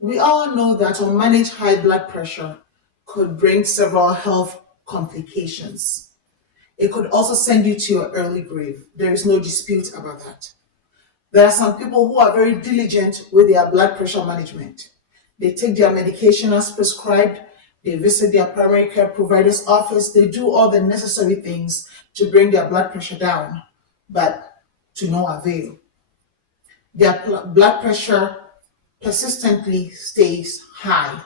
We all know that unmanaged high blood pressure could bring several health complications. It could also send you to your early grave. There is no dispute about that. There are some people who are very diligent with their blood pressure management. They take their medication as prescribed, they visit their primary care provider's office, they do all the necessary things to bring their blood pressure down, but to no avail. Their blood pressure persistently stays high.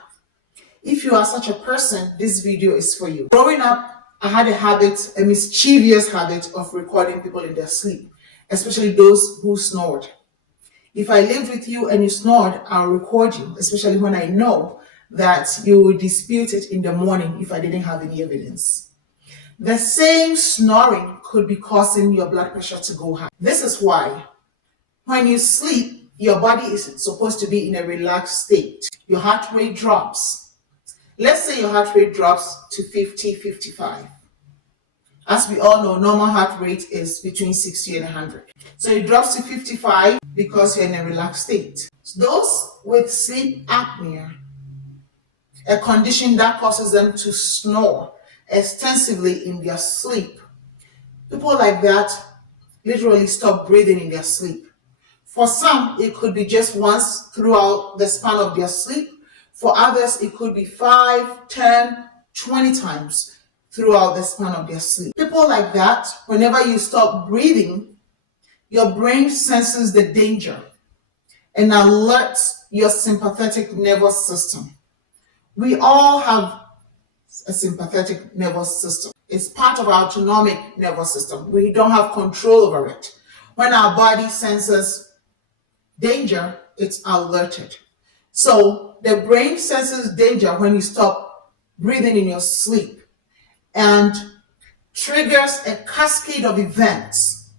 If you are such a person, this video is for you. Growing up, I had a mischievous habit of recording people in their sleep, especially those who snored. If I lived with you and you snored, I'll record you, especially when I know that you would dispute it in the morning if I didn't have any evidence. The same snoring could be causing your blood pressure to go high. This is why when you sleep, your body is supposed to be in a relaxed state. Your heart rate drops. Let's say your heart rate drops to 50, 55. As we all know, normal heart rate is between 60 and 100. So it drops to 55 because you're in a relaxed state. Those with sleep apnea, a condition that causes them to snore extensively in their sleep, people like that literally stop breathing in their sleep. For some, it could be just once throughout the span of their sleep. For others, it could be 5, 10, 20 times throughout the span of their sleep. People like that, whenever you stop breathing, your brain senses the danger and alerts your sympathetic nervous system. We all have a sympathetic nervous system. It's part of our autonomic nervous system. We don't have control over it. When our body senses danger, it's alerted. So the brain senses danger when you stop breathing in your sleep and triggers a cascade of events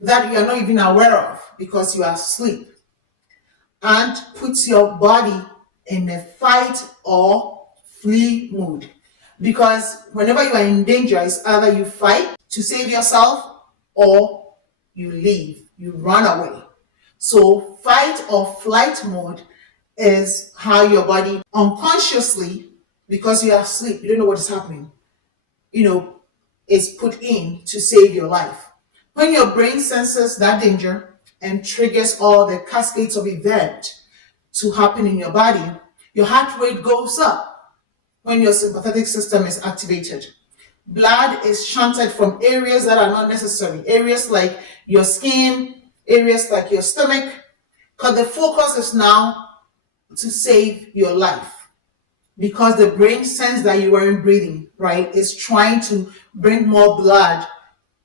that you are not even aware of because you are asleep, and puts your body in a fight or flee mood. Because whenever you are in danger, it's either you fight to save yourself or you leave, you run away. So fight or flight mode is how your body unconsciously, because you are asleep, you don't know what is happening, is put in to save your life. When your brain senses that danger and triggers all the cascades of events to happen in your body, your heart rate goes up when your sympathetic system is activated. Blood is shunted from areas that are not necessary, areas like your skin, areas like your stomach, because the focus is now to save your life. Because the brain senses that you weren't breathing, right? It's trying to bring more blood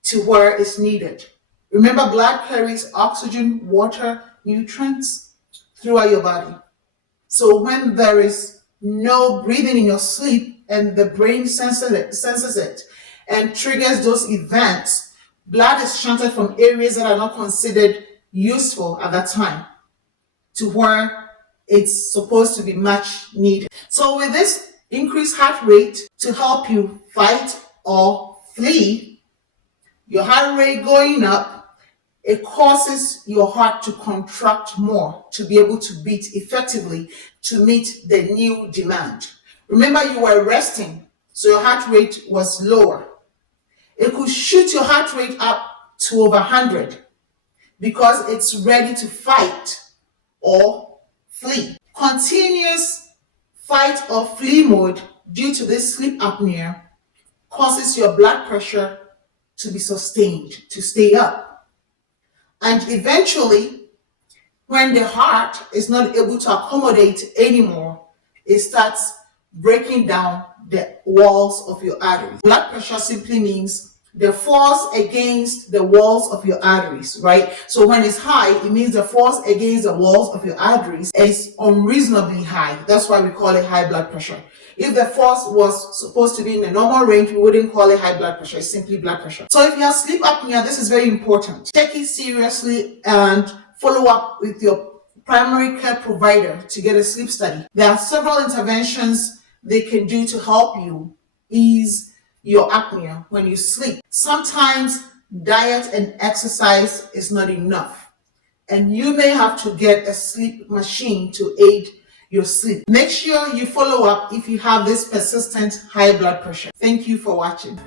to where it's needed. Remember, blood carries oxygen, water, nutrients throughout your body. So when there is no breathing in your sleep and the brain senses it and triggers those events, blood is shunted from areas that are not considered useful at that time to where it's supposed to be much needed. So with this increased heart rate to help you fight or flee, your heart rate going up, it causes your heart to contract more to be able to beat effectively to meet the new demand. Remember, you were resting, so your heart rate was lower. It could shoot your heart rate up to over 100 because it's ready to fight or flee. Continuous fight or flee mode due to this sleep apnea causes your blood pressure to be sustained, to stay up. And eventually, when the heart is not able to accommodate anymore, it starts breaking down the walls of your arteries. Blood pressure simply means the force against the walls of your arteries, right? So when it's high, it means the force against the walls of your arteries is unreasonably high. That's why we call it high blood pressure. If the force was supposed to be in the normal range, we wouldn't call it high blood pressure. It's simply blood pressure. So if you have sleep apnea, this is very important. Take it seriously and follow up with your primary care provider to get a sleep study. There are several interventions they can do to help you ease your apnea when you sleep. Sometimes diet and exercise is not enough, and you may have to get a sleep machine to aid your sleep. Make sure you follow up if you have this persistent high blood pressure. Thank you for watching.